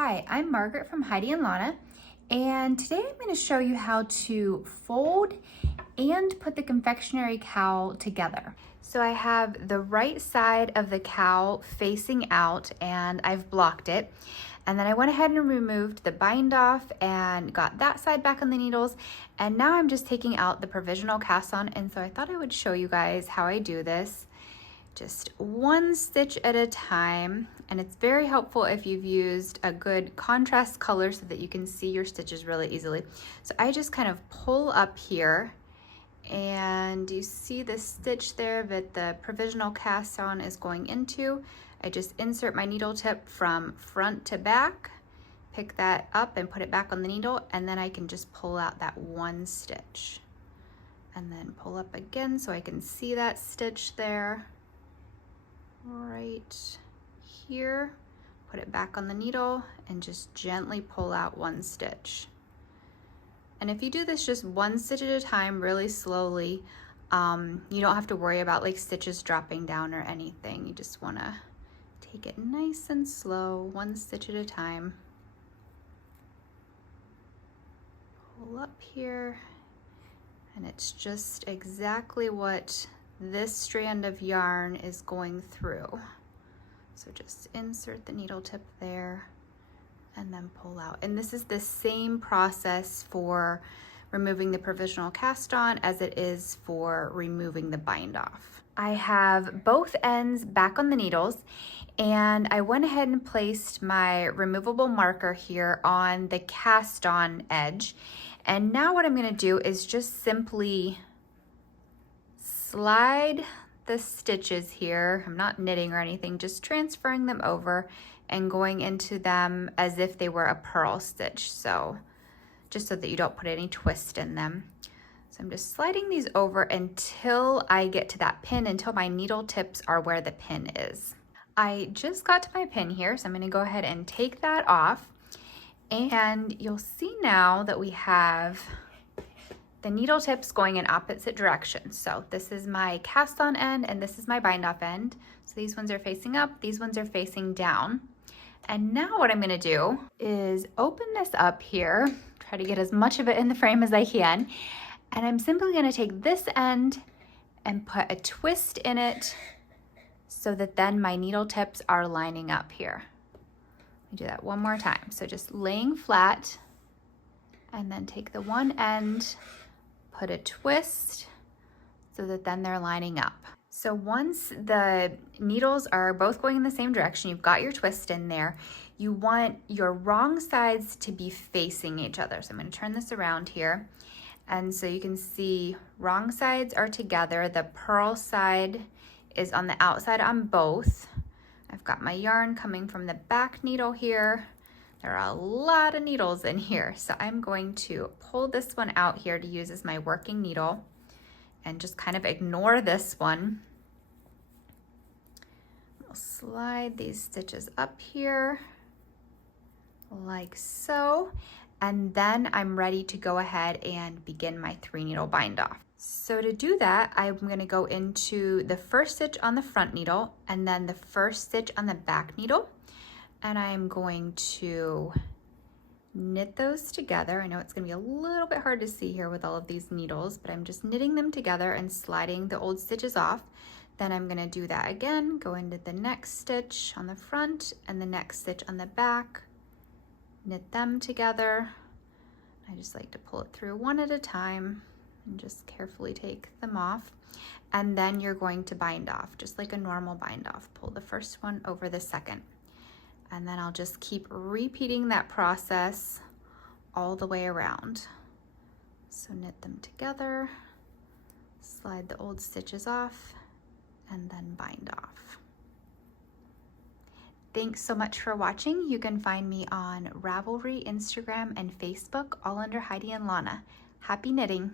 Hi, I'm Margaret from Heidi and Lana, and today I'm going to show you how to fold and put the confectionery cowl together. So I have the right side of the cowl facing out and I've blocked it. And then I went ahead and removed the bind off and got that side back on the needles. And now I'm just taking out the provisional cast on. And so I thought I would show you guys how I do this. Just one stitch at a time, and it's very helpful if you've used a good contrast color so that you can see your stitches really easily. So I just kind of pull up here, and you see the stitch there that the provisional cast on is going into. I just insert my needle tip from front to back, pick that up and put it back on the needle, and then I can just pull out that one stitch and then pull up again so I can see that stitch there. Right here, put it back on the needle and just gently pull out one stitch. And if you do this just one stitch at a time, really slowly, you don't have to worry about like stitches dropping down or anything. You just want to take it nice and slow, one stitch at a time. Pull up here, and it's just exactly what this strand of yarn is going through. So just insert the needle tip there and then pull out. And this is the same process for removing the provisional cast on as it is for removing the bind off. I have both ends back on the needles, and I went ahead and placed my removable marker here on the cast on edge. And now what I'm going to do is just simply slide the stitches here. I'm not knitting or anything, just transferring them over and going into them as if they were a purl stitch. So just so that you don't put any twist in them. So I'm just sliding these over until I get to that pin, until my needle tips are where the pin is. I just got to my pin here, so I'm going to go ahead and take that off. And you'll see now that we have the needle tips going in opposite directions. So this is my cast on end and this is my bind off end. So these ones are facing up, these ones are facing down. And now what I'm gonna do is open this up here, try to get as much of it in the frame as I can. And I'm simply gonna take this end and put a twist in it so that then my needle tips are lining up here. Let me do that one more time. So just laying flat and then take the one end, put a twist so that then they're lining up. So once the needles are both going in the same direction, you've got your twist in there, you want your wrong sides to be facing each other. So I'm going to turn this around here. And so you can see wrong sides are together. The purl side is on the outside on both. I've got my yarn coming from the back needle here. There are a lot of needles in here, so I'm going to pull this one out here to use as my working needle and just kind of ignore this one. We'll slide these stitches up here like so, and then I'm ready to go ahead and begin my 3 needle bind off. So to do that, I'm going to go into the first stitch on the front needle and then the first stitch on the back needle. And I'm going to knit those together. I know it's gonna be a little bit hard to see here with all of these needles, but I'm just knitting them together and sliding the old stitches off. Then I'm gonna do that again, go into the next stitch on the front and the next stitch on the back, knit them together. I just like to pull it through one at a time and just carefully take them off. And then you're going to bind off, just like a normal bind off. Pull the first one over the second. And then I'll just keep repeating that process all the way around. So knit them together, slide the old stitches off, and then bind off. Thanks so much for watching. You can find me on Ravelry, Instagram, and Facebook, all under Heidi and Lana. Happy knitting!